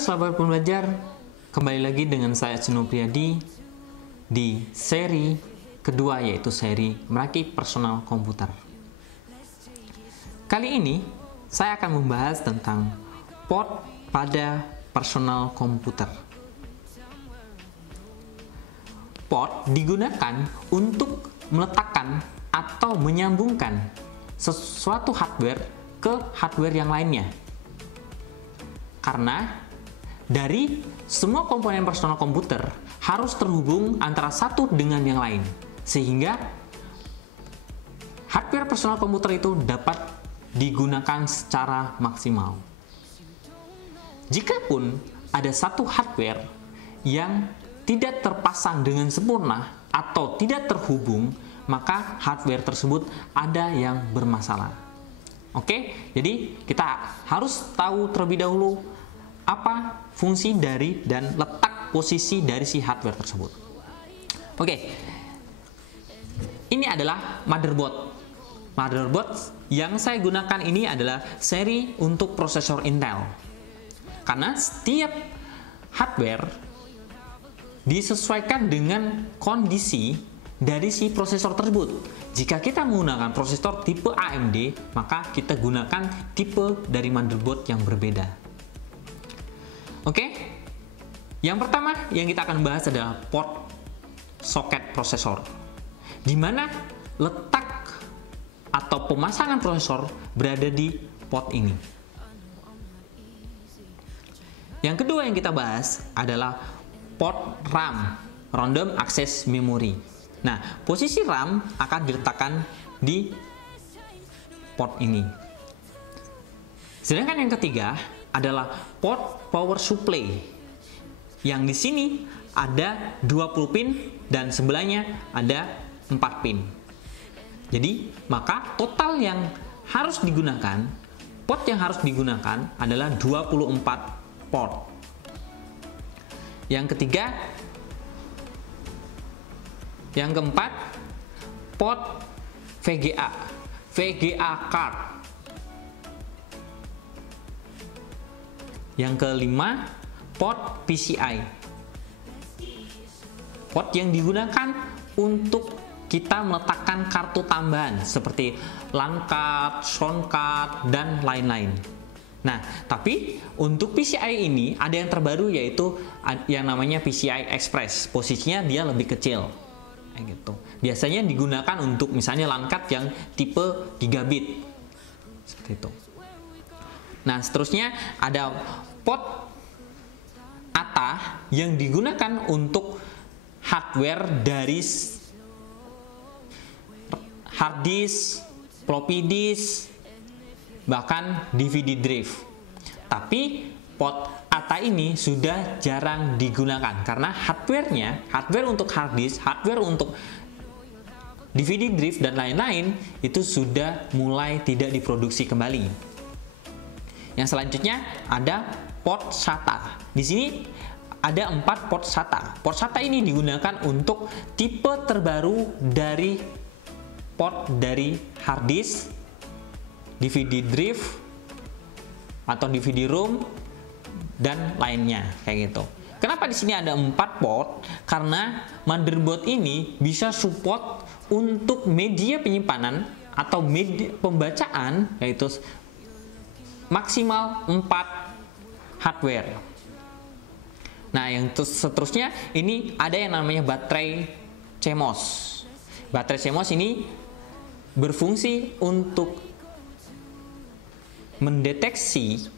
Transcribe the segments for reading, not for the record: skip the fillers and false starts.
sahabat pembelajar, kembali lagi dengan saya Ceno Priyadi di seri kedua, yaitu seri merakit personal komputer. Kali ini saya akan membahas tentang port pada personal komputer. Port digunakan untuk meletakkan atau menyambungkan sesuatu hardware ke hardware yang lainnya. Karena dari semua komponen personal komputer harus terhubung antara satu dengan yang lain, sehingga hardware personal komputer itu dapat digunakan secara maksimal. Jikapun ada satu hardware yang tidak terpasang dengan sempurna atau tidak terhubung, maka hardware tersebut ada yang bermasalah. Oke, jadi kita harus tahu terlebih dahulu apa fungsi dari dan letak posisi dari si hardware tersebut. Oke, ini adalah motherboard. Motherboard yang saya gunakan ini adalah seri untuk prosesor Intel. Karena setiap hardware disesuaikan dengan kondisi dari si prosesor tersebut. Jika kita menggunakan prosesor tipe AMD, maka kita gunakan tipe dari motherboard yang berbeda. Oke, yang pertama yang kita akan bahas adalah port soket prosesor, di mana letak atau pemasangan prosesor berada di port ini. Yang kedua yang kita bahas adalah port RAM, Random Access Memory. Nah, posisi RAM akan diletakkan di port ini. Sedangkan yang ketiga adalah port power supply, yang di sini ada 20 pin dan sebelahnya ada 4 pin. Jadi, maka total yang harus digunakan, port yang harus digunakan adalah 24 port. Yang ketiga, yang keempat, port VGA card. Yang kelima, port PCI. Port yang digunakan untuk kita meletakkan kartu tambahan seperti LAN card, sound card, dan lain-lain. Nah, tapi untuk PCI ini ada yang terbaru, yaitu yang namanya PCI Express. Posisinya dia lebih kecil. Gitu. Biasanya digunakan untuk misalnya LAN card yang tipe gigabit. Seperti itu. Nah, seterusnya ada port ATA yang digunakan untuk hardware dari hard disk, floppy disk, bahkan DVD drive. Tapi port ATA ini sudah jarang digunakan karena hardware untuk hard disk, hardware untuk DVD drive dan lain-lain itu sudah mulai tidak diproduksi kembali. Yang selanjutnya ada port SATA. Di sini ada 4 port SATA. Port SATA ini digunakan untuk tipe terbaru dari port dari hard disk, DVD drive atau DVD ROM dan lainnya, kayak gitu. Kenapa di sini ada 4 port? Karena motherboard ini bisa support untuk media penyimpanan atau media pembacaan, yaitu maksimal 4 hardware. Nah, yang seterusnya ini ada yang namanya baterai CMOS. Baterai CMOS ini berfungsi untuk mendeteksi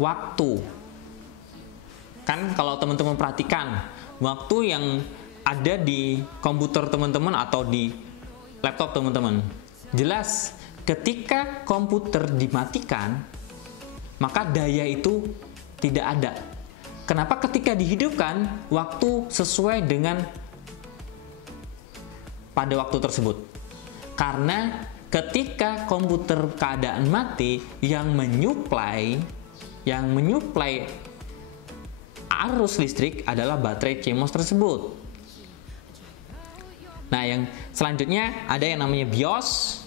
waktu. Kan kalau teman-teman perhatikan, waktu yang ada di komputer teman-teman atau di laptop teman-teman, jelas ketika komputer dimatikan, maka daya itu tidak ada. Kenapa ketika dihidupkan, waktu sesuai dengan pada waktu tersebut? Karena ketika komputer keadaan mati, yang menyuplai arus listrik adalah baterai CMOS tersebut. Nah, yang selanjutnya ada yang namanya BIOS.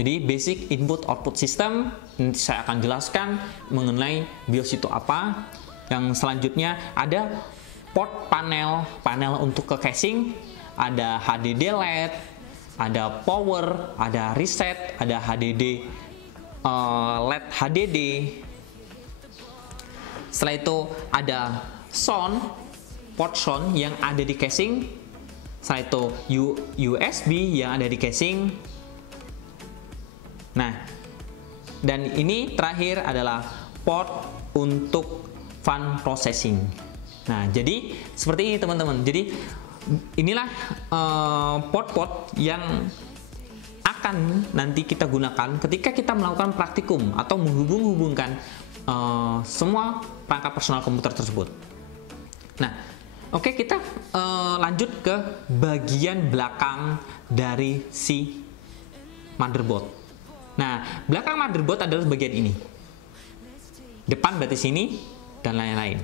Jadi basic input output system, nanti saya akan jelaskan mengenai BIOS itu apa. Yang selanjutnya ada port panel untuk ke casing, ada HDD LED, ada power, ada reset, ada HDD LED HDD. Setelah itu ada sound, port sound yang ada di casing. Setelah itu USB yang ada di casing. Nah, dan ini terakhir adalah port untuk fan processing. Nah, jadi seperti ini teman-teman. Jadi inilah port-port yang akan nanti kita gunakan ketika kita melakukan praktikum atau menghubung-hubungkan semua perangkat personal komputer tersebut. Nah, oke, kita lanjut ke bagian belakang dari si motherboard. Nah, belakang motherboard adalah bagian ini. Depan berarti sini dan lain-lain.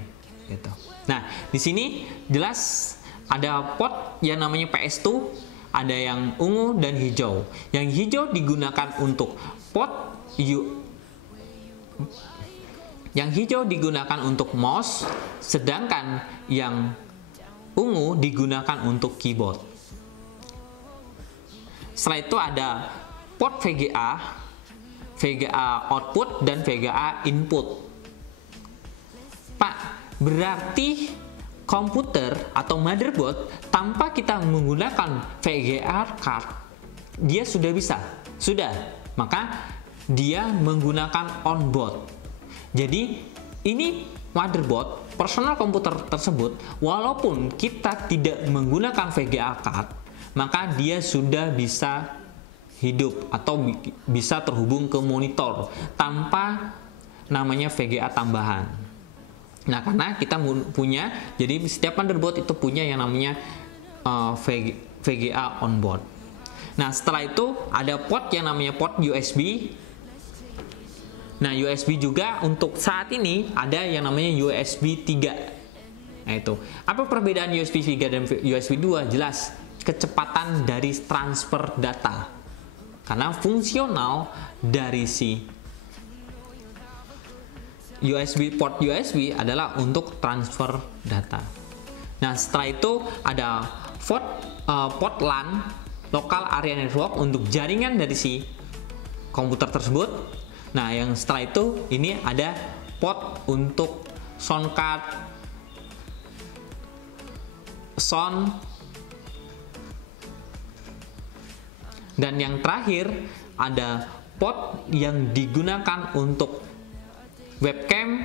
Gitu. Nah, di sini jelas ada port yang namanya PS2, ada yang ungu dan hijau. Yang hijau digunakan untuk mouse, sedangkan yang ungu digunakan untuk keyboard. Setelah itu ada port VGA output dan VGA input. Pak, berarti komputer atau motherboard tanpa kita menggunakan VGA card, dia sudah bisa? Sudah. Maka dia menggunakan onboard. Jadi ini motherboard personal komputer tersebut, walaupun kita tidak menggunakan VGA card, maka dia sudah bisa hidup atau bisa terhubung ke monitor tanpa namanya VGA tambahan. Nah, karena kita punya, jadi setiap motherboard itu punya yang namanya VGA onboard. Nah, setelah itu ada port yang namanya port USB. Nah, USB juga untuk saat ini ada yang namanya USB 3. Nah, itu. Apa perbedaan USB 3 dan USB 2? Jelas, kecepatan dari transfer data. Karena fungsional dari si port USB adalah untuk transfer data. Nah, setelah itu ada port LAN, local area network, untuk jaringan dari si komputer tersebut. Nah, yang setelah itu ini ada port untuk sound card, sound, dan yang terakhir ada port yang digunakan untuk webcam,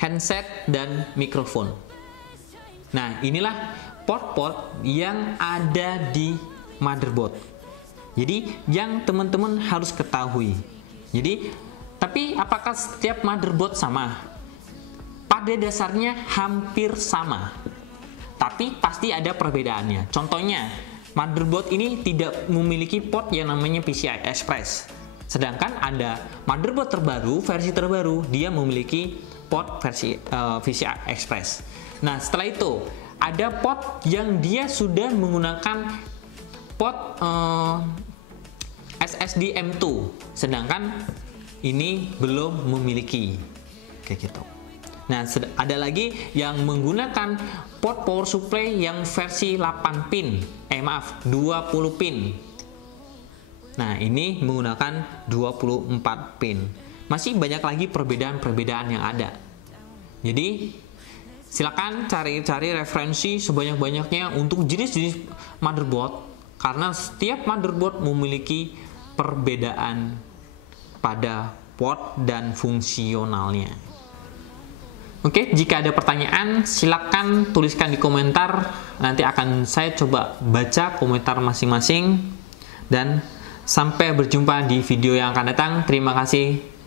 handset, dan mikrofon. Nah, inilah port-port yang ada di motherboard. Jadi, yang teman-teman harus ketahui. Jadi, tapi apakah setiap motherboard sama? Pada dasarnya hampir sama. Tapi pasti ada perbedaannya. Contohnya, motherboard ini tidak memiliki port yang namanya PCI Express. Sedangkan ada motherboard terbaru, versi terbaru, dia memiliki port versi PCI Express. Nah, setelah itu ada port yang dia sudah menggunakan port SSD M2, sedangkan ini belum memiliki, kayak gitu. Nah, ada lagi yang menggunakan port power supply yang versi 20 pin. Nah, ini menggunakan 24 pin. Masih banyak lagi perbedaan-perbedaan yang ada. Jadi, silakan cari-cari referensi sebanyak-banyaknya untuk jenis-jenis motherboard, karena setiap motherboard memiliki perbedaan pada port dan fungsionalnya. Oke, jika ada pertanyaan silakan tuliskan di komentar, nanti akan saya coba baca komentar masing-masing, dan sampai berjumpa di video yang akan datang. Terima kasih.